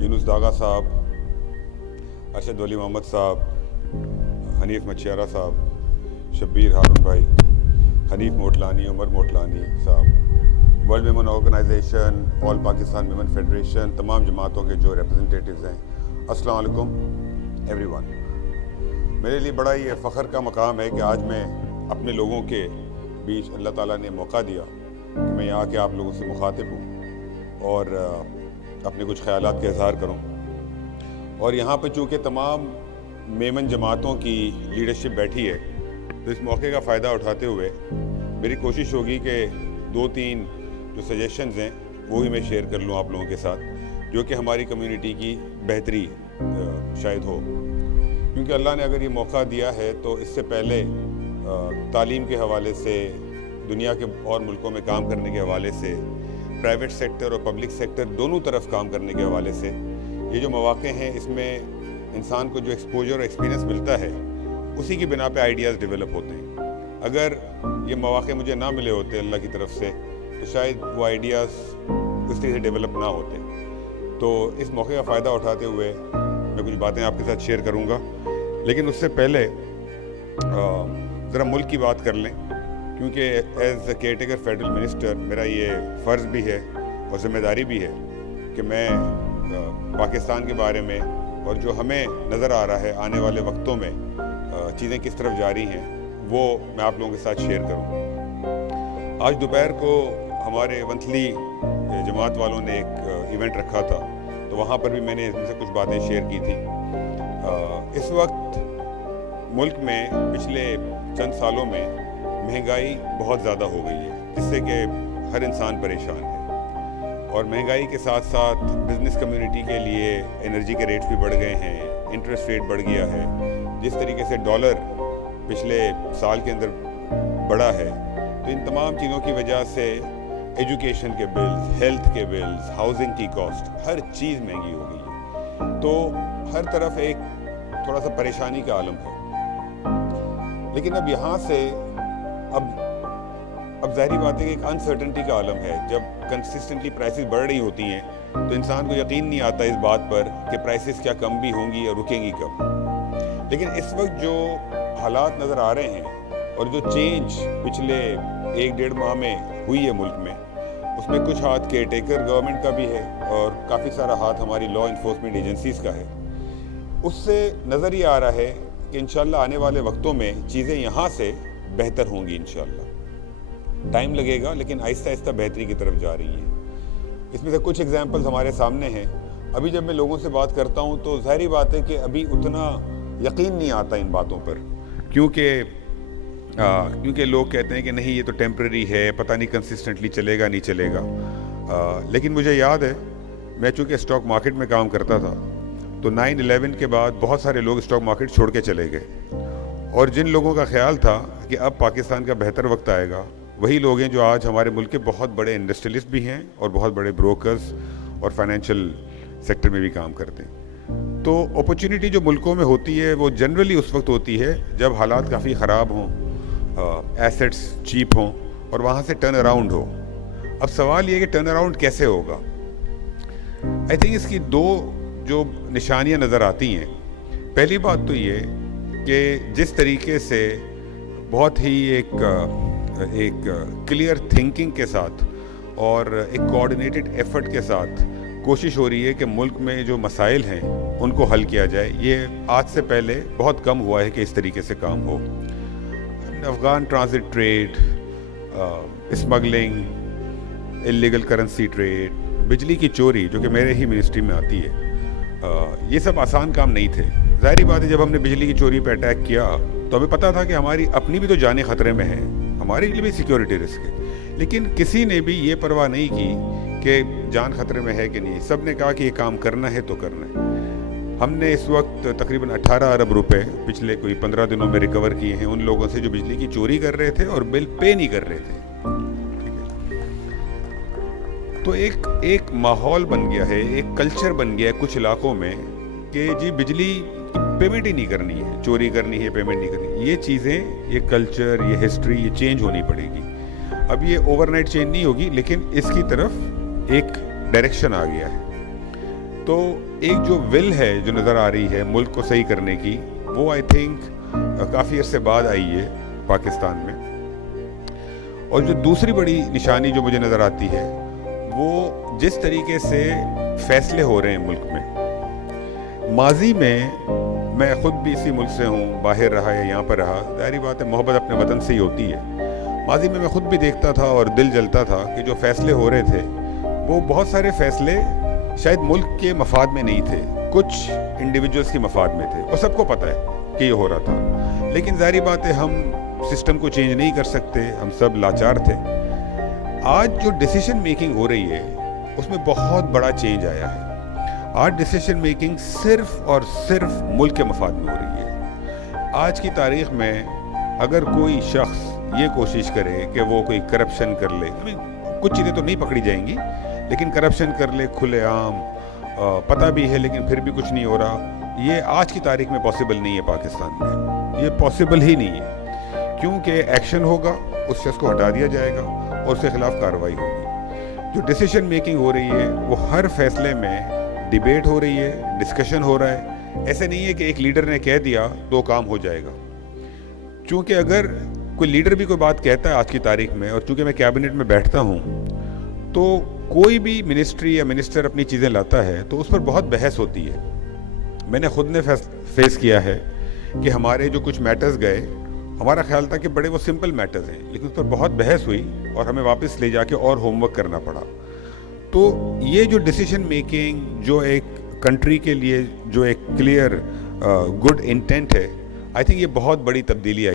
यूनुस दागा साहब, अरशद वली मोहम्मद साहब, हनीफ मच्छियारा साहब, शब्बीर हारून भाई, Hanif Motlani, Umar Motlani sahab, world women organisation, all Pakistan women federation, तमाम जमातों के जो रिप्रेजेंटेटिव्स हैं, अस्सलाम वालेकुम एवरीवन। मेरे लिए बड़ा ही फ़ख्र का मकाम है कि आज मैं अपने लोगों के बीच अल्लाह ताला ने मौका दिया कि मैं यहाँ के आप लोगों से मुखातिब हूँ और अपने कुछ ख़यालात का इज़हार करूँ। और यहाँ पर चूँकि तमाम मेमन जमातों की लीडरशिप बैठी है, तो इस मौके का फ़ायदा उठाते हुए मेरी कोशिश होगी कि 2-3 जो सजेशंस हैं वो ही मैं शेयर कर लूँ आप लोगों के साथ, जो कि हमारी कम्युनिटी की बेहतरी शायद हो। क्योंकि अल्लाह ने अगर ये मौका दिया है तो इससे पहले तालीम के हवाले से, दुनिया के और मुल्कों में काम करने के हवाले से, प्राइवेट सेक्टर और पब्लिक सेक्टर दोनों तरफ काम करने के हवाले से ये जो मौक़े हैं, इसमें इंसान को जो एक्सपोजर और एक्सपीरियंस मिलता है उसी की बिना पे आइडियाज़ डेवलप होते हैं। अगर ये मौक़े मुझे ना मिले होते अल्लाह की तरफ से तो शायद वो आइडियाज़ उस तरह से डेवलप ना होते। तो इस मौके का फ़ायदा उठाते हुए मैं कुछ बातें आपके साथ शेयर करूँगा, लेकिन उससे पहले ज़रा मुल्क की बात कर लें, क्योंकि as care taker federal minister मेरा ये फ़र्ज़ भी है और ज़िम्मेदारी भी है कि मैं पाकिस्तान के बारे में और जो हमें नज़र आ रहा है आने वाले वक्तों में चीज़ें किस तरफ जा रही हैं वो मैं आप लोगों के साथ शेयर करूँ। आज दोपहर को हमारे वंथली जमात वालों ने एक इवेंट रखा था, तो वहाँ पर भी मैंने इनसे कुछ बातें शेयर की थी। इस वक्त मुल्क में पिछले चंद सालों में महंगाई बहुत ज़्यादा हो गई है, जिससे कि हर इंसान परेशान है। और महंगाई के साथ साथ बिज़नेस कम्युनिटी के लिए एनर्जी के रेट्स भी बढ़ गए हैं, इंटरेस्ट रेट बढ़ गया है। जिस तरीके से डॉलर पिछले साल के अंदर बढ़ा है, तो इन तमाम चीज़ों की वजह से एजुकेशन के बिल्स, हेल्थ के बिल्स, हाउसिंग की कॉस्ट, हर चीज़ महंगी हो गई है। तो हर तरफ एक थोड़ा सा परेशानी का आलम है। लेकिन अब यहाँ से अब ज़ाहिरी बात है कि एक अनसर्टेनिटी का आलम है। जब कंसिस्टेंटली प्राइसेस बढ़ रही होती हैं तो इंसान को यकीन नहीं आता इस बात पर कि प्राइसेस क्या कम भी होंगी या रुकेंगी कब। लेकिन इस वक्त जो हालात नज़र आ रहे हैं और जो चेंज पिछले 1-1.5 माह में हुई है मुल्क में, उसमें कुछ हाथ केयर टेकर गवर्नमेंट का भी है और काफ़ी सारा हाथ हमारी लॉ इन्फोर्समेंट एजेंसीज़ का है। उससे नज़र ये आ रहा है कि इंशाल्लाह आने वाले वक्तों में चीज़ें यहाँ से बेहतर होंगी। इंशाल्लाह टाइम लगेगा, लेकिन आहिस्ता आहिस्ता बेहतरी की तरफ जा रही है। इसमें से कुछ एग्जांपल्स हमारे सामने हैं। अभी जब मैं लोगों से बात करता हूँ तो ज़ाहिरी बात है कि अभी उतना यकीन नहीं आता इन बातों पर, क्योंकि लोग कहते हैं कि नहीं ये तो टेम्परेरी है, पता नहीं कंसिस्टेंटली चलेगा नहीं चलेगा। लेकिन मुझे याद है, मैं चूँकि स्टॉक मार्केट में काम करता था, तो 9/11 के बाद बहुत सारे लोग स्टॉक मार्केट छोड़ के चले गए। और जिन लोगों का ख्याल था कि अब पाकिस्तान का बेहतर वक्त आएगा, वही लोग हैं जो आज हमारे मुल्क के बहुत बड़े इंडस्ट्रियलिस्ट भी हैं और बहुत बड़े ब्रोकर्स और फाइनेंशियल सेक्टर में भी काम करते हैं। तो अपॉर्चुनिटी जो मुल्कों में होती है वो जनरली उस वक्त होती है जब हालात काफ़ी ख़राब हों, एसेट्स चीप हों और वहाँ से टर्न अराउंड हो। अब सवाल ये है कि टर्न अराउंड कैसे होगा। आई थिंक इसकी 2 जो निशानियाँ नज़र आती हैं। पहली बात तो ये कि जिस तरीके से बहुत ही एक क्लियर थिंकिंग के साथ और एक कोऑर्डिनेटेड एफर्ट के साथ कोशिश हो रही है कि मुल्क में जो मसाइल हैं उनको हल किया जाए, ये आज से पहले बहुत कम हुआ है कि इस तरीके से काम हो। Afghan transit trade, smuggling, illegal currency trade, बिजली की चोरी जो कि मेरे ही मिनिस्ट्री में आती है, ये सब आसान काम नहीं थे। ज़ाहिरी बात है, जब हमने बिजली की चोरी पर अटैक किया तो हमें पता था कि हमारी अपनी भी तो जानें ख़तरे में हैं, हमारे लिए भी सिक्योरिटी रिस्क है। लेकिन किसी ने भी ये परवाह नहीं की कि जान ख़तरे में है कि नहीं। सब ने कहा कि ये काम करना है तो करना है। हमने इस वक्त तकरीबन 18 अरब रुपए पिछले कोई 15 दिनों में रिकवर किए हैं उन लोगों से जो बिजली की चोरी कर रहे थे और बिल पे नहीं कर रहे थे। ठीक है, तो एक माहौल बन गया है, एक कल्चर बन गया है कुछ इलाकों में कि जी बिजली पेमेंट ही नहीं करनी है, चोरी करनी है, पेमेंट नहीं करनी। ये चीज़ें, ये कल्चर, ये हिस्ट्री, ये चेंज होनी पड़ेगी। अब ये ओवरनाइट चेंज नहीं होगी, लेकिन इसकी तरफ एक डायरेक्शन आ गया है। تو ایک جو ول ہے جو نظر آ رہی ہے ملک کو صحیح کرنے کی، وہ آئی تھنک کافی عرصے بعد آئی ہے پاکستان میں. اور جو دوسری بڑی نشانی جو مجھے نظر آتی ہے وہ جس طریقے سے فیصلے ہو رہے ہیں ملک میں. ماضی میں خود بھی اسی ملک سے ہوں، باہر رہا یا یہاں پر رہا، ظاہری بات ہے محبت اپنے وطن سے ہی ہوتی ہے. ماضی میں خود بھی دیکھتا تھا اور دل جلتا تھا کہ جو فیصلے ہو رہے تھے وہ بہت سارے فیصلے شاید ملک کے مفاد میں نہیں تھے، کچھ انڈیویجولز کے مفاد میں تھے، اور سب کو پتہ ہے کہ یہ ہو رہا تھا. لیکن ظاہری بات ہے ہم سسٹم کو چینج نہیں کر سکتے، ہم سب لاچار تھے. آج جو ڈیسیشن میکنگ ہو رہی ہے اس میں بہت بڑا چینج آیا ہے. آج ڈیسیشن میکنگ صرف اور صرف ملک کے مفاد میں ہو رہی ہے. آج کی تاریخ میں اگر کوئی شخص یہ کوشش کرے کہ وہ کوئی کرپشن کر لے، کچھ چیزیں تو نہیں پکڑی جائیں گی، لیکن کرپشن کر لے کھلے عام، پتہ بھی ہے لیکن پھر بھی کچھ نہیں ہو رہا، یہ آج کی تاریخ میں پاسبل نہیں ہے. پاکستان میں یہ پاسبل ہی نہیں ہے، کیونکہ ایکشن ہوگا، اس شخص کو ہٹا دیا جائے گا اور اس کے خلاف کارروائی ہوگی. جو ڈیسیشن میکنگ ہو رہی ہے وہ ہر فیصلے میں ڈیبیٹ ہو رہی ہے، ڈسکشن ہو رہا ہے. ایسے نہیں ہے کہ ایک لیڈر نے کہہ دیا تو کام ہو جائے گا. چونکہ اگر کوئی لیڈر بھی کوئی بات کہتا ہے آج کی تاریخ میں، اور چونکہ میں کیبنٹ میں بیٹھتا ہوں، تو کوئی بھی منسٹری یا منسٹر اپنی چیزیں لاتا ہے تو اس پر بہت بحث ہوتی ہے. میں نے خود نے فیس کیا ہے کہ ہمارے جو کچھ میٹرز گئے، ہمارا خیال تھا کہ بڑے وہ سمپل میٹرز ہیں، لیکن اس پر بہت بحث ہوئی اور ہمیں واپس لے جا کے اور ہوم ورک کرنا پڑا. تو یہ جو ڈیسیشن میکنگ جو ایک کنٹری کے لیے جو ایک کلیئر گڈ انٹینٹ ہے، آئی تھنک یہ بہت بڑی تبدیلی آئی.